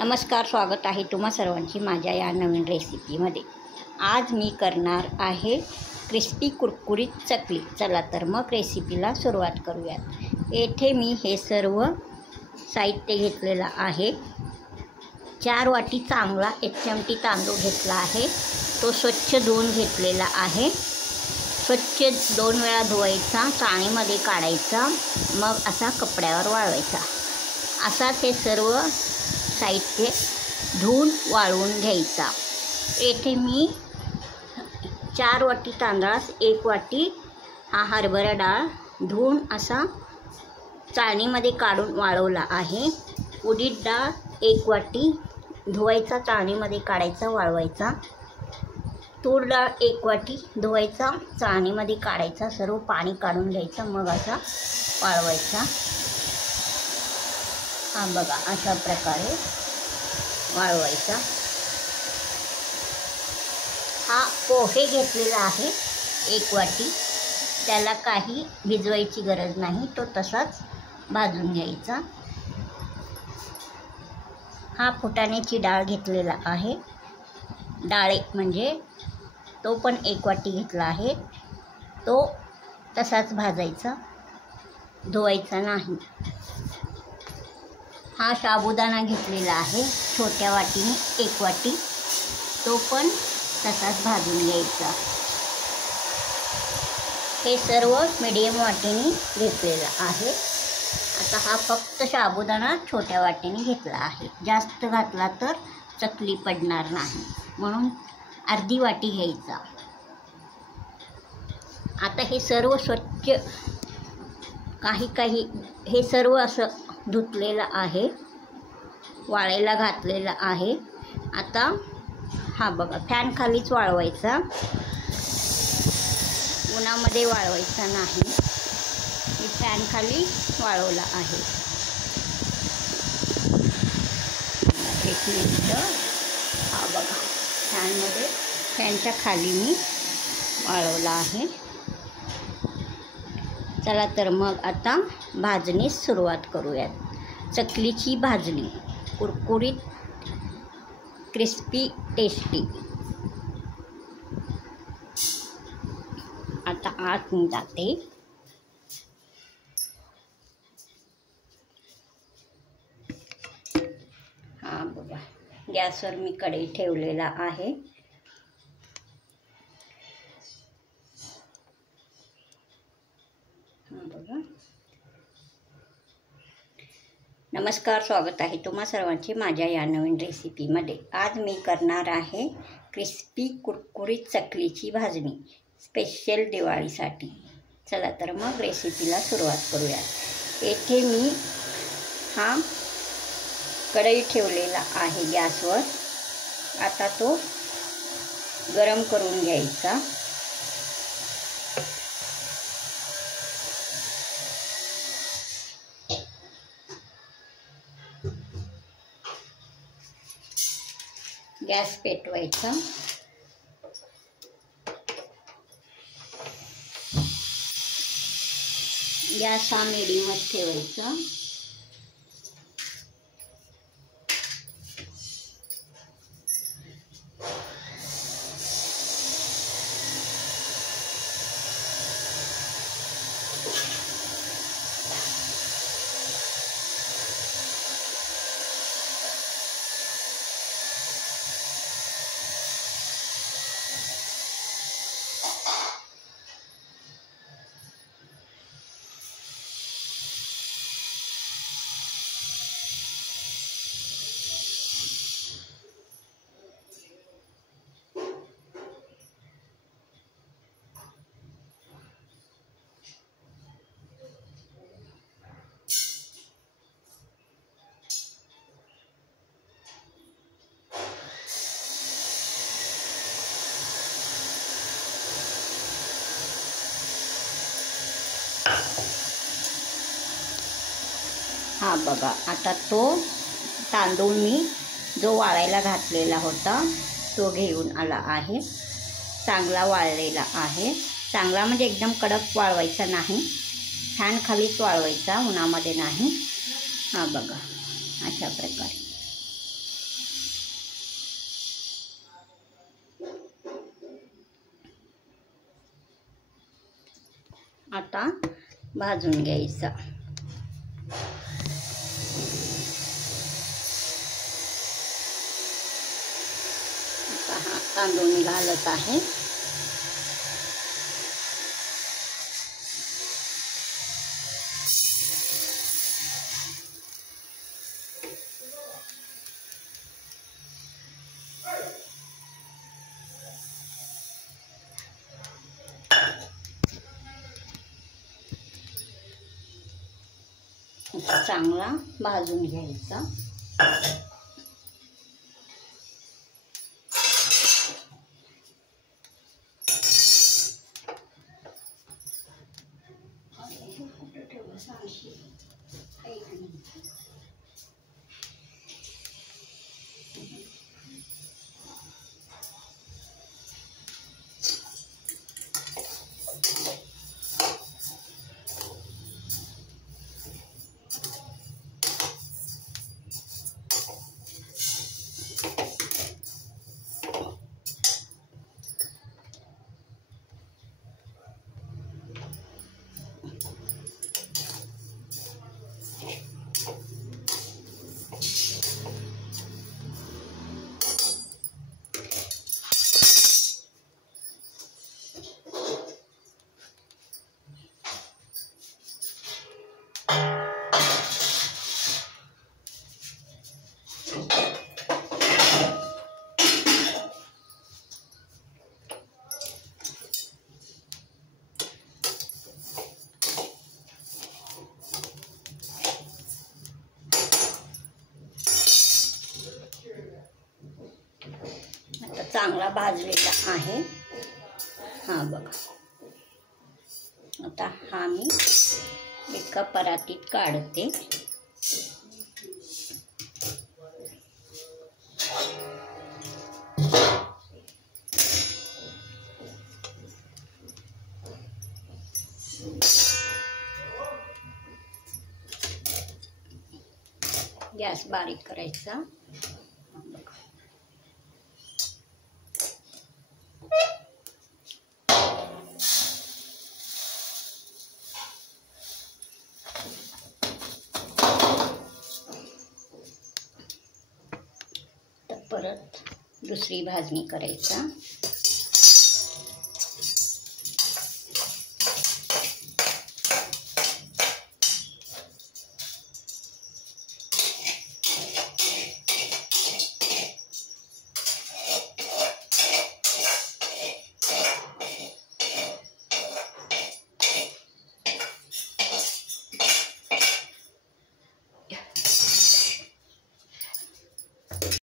नमस्कार, स्वागत आहे तुम्हा सर्वांची माझ्या या नवीन रेसिपीमध्ये। आज मी करणार आहे क्रिस्पी कुरकुरीत चकली। चला तर मग रेसिपीला सुरुवात करूयात। येथे मी हे सर्व साहित्य घेतलेलं आहे। 4 वाटी चांगला 1 चमचा तांदूळ घेतला आहे। तो स्वच्छ धुवून घेतलेला आहे। स्वच्छ 2 वेळा धुवायचा, चाळणीमध्ये काढायचा, मग असा कपड्यावर वाळवायचा। असाच हे सर्व साहित्य धुवून वाळवून घ्यायचा। येथे मी 4 वाटी तांदळास 1 वाटी हा हरभरा डाळ धुवून असा चाळणीमध्ये काढून वाळवला आहे। उडीद डाळ 1 वाटी धुवायचा, चाळणीमध्ये काढायचा, वाळवायचा। तूर डाळ 1 वाटी धुवायचा, चाळणीमध्ये काढायचा, सर्व पाणी काढून घ्यायचं, मग असा वाळवायचा। हा बघा, अशा प्रकारे वाळवायचा। हा पोहे घेतलेला आहे 1 वाटी, त्याला काही भिजवायची गरज नाही, तो तसाच भाजून घ्यायचा। हा फुटाण्याची डाळ घेतलेला आहे, डाळे म्हणजे तो पण 1 वाटी घेतला आहे, तो तसाच भाजायचा, धुवायचा नाही। हा साबुदाणा घेतलेला आहे छोट्या वाटीने 1 वाटी, तो पण तसाच भाजून घ्यायचा। हे सर्व मीडियम वाटीने घेतलेला आहे। आता हा फक्त साबुदाणा छोट्या वाटीने घेतला आहे, जास्त घातला तर चकली पडणार नाही, म्हणून अर्धी वाटी घ्यायचा। आता हे सर्व स्वच्छ काही हे सर्व असं धुतलेलं आहे, वाळायला घातलेलं आहे। आता हा बघा, फॅन खालीच वाळवायचा, उन्हामध्ये वाळवायचा नाही। मी फॅन खाली वाळवला आहे। 1 मिनिट, हा बघा, फॅनच्या खाली मी वाळवला आहे। चला तर मग आता भाजणीस सुरुवात करूयात। चकलीची भाजणी कुरकुरीत क्रिस्पी टेस्टी। आता आत मी जाते। हा बघा, गॅसवर मी कढई ठेवलेला आहे। नमस्कार, स्वागत आहे तुम्हा सर्वांचे माझ्या या नवीन रेसिपीमध्ये। आज मी करणार आहे क्रिस्पी कुरकुरीत चकलीची भाजणी, स्पेशल दिवाळीसाठी। चला तर मग रेसिपीला सुरुवात करूया। येथे मी हा कढई ठेवलेला आहे गॅसवर। आता तो गरम करून घ्यायचा। गॅस पेटवायचा। गॅस हा मीडियमच ठेवायचा। हा बघा, आता तो तांदूळ मी जो वाळायला घातलेला होता तो घेऊन आला आहे। चांगला वाळलेला आहे। चांगला म्हणजे एकदम कडक वाळवायचा नाही, फॅन खालीच वाळवायचा, उन्हामध्ये नाही। हा बघा, अशा प्रकारे आता भाजून घ्यायचा। आता हा तांदूळ मी घालत आहे। चांगला भाजून घ्यायचा। आता चांगला भाजलेला आहे। हा बघा, आता हा मी एका परातीत काढते। गॅस बारीक करायचा। परत दुसरी भाजणी करायचा।